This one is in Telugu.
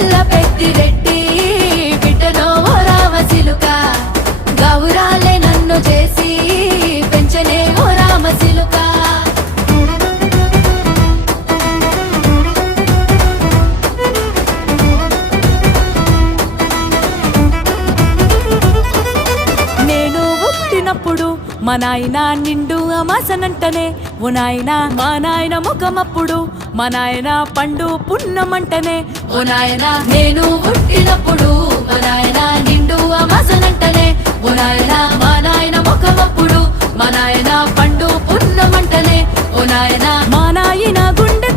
నల్ల పెద్దిరెడ్డి బిడ్డనో ఓ రామచిలుక గౌరాలే నన్ను చేసి పెంచనే ఓ రామచిలుక నేను పుట్టినప్పుడు మా నాయన నిండు అమాసనంటనే ఓ నాయన మా నాయన ముఖమప్పుడు మా నాయన పండు పున్నమంటనే ఓ నాయన నేను పుట్టినప్పుడు మా నాయన నిండు అమాసనంటనే ఓ నాయన మా నాయన ముఖమప్పుడు మా నాయన పండు పున్నమంటనే ఓ నాయన మా నాయన గుండె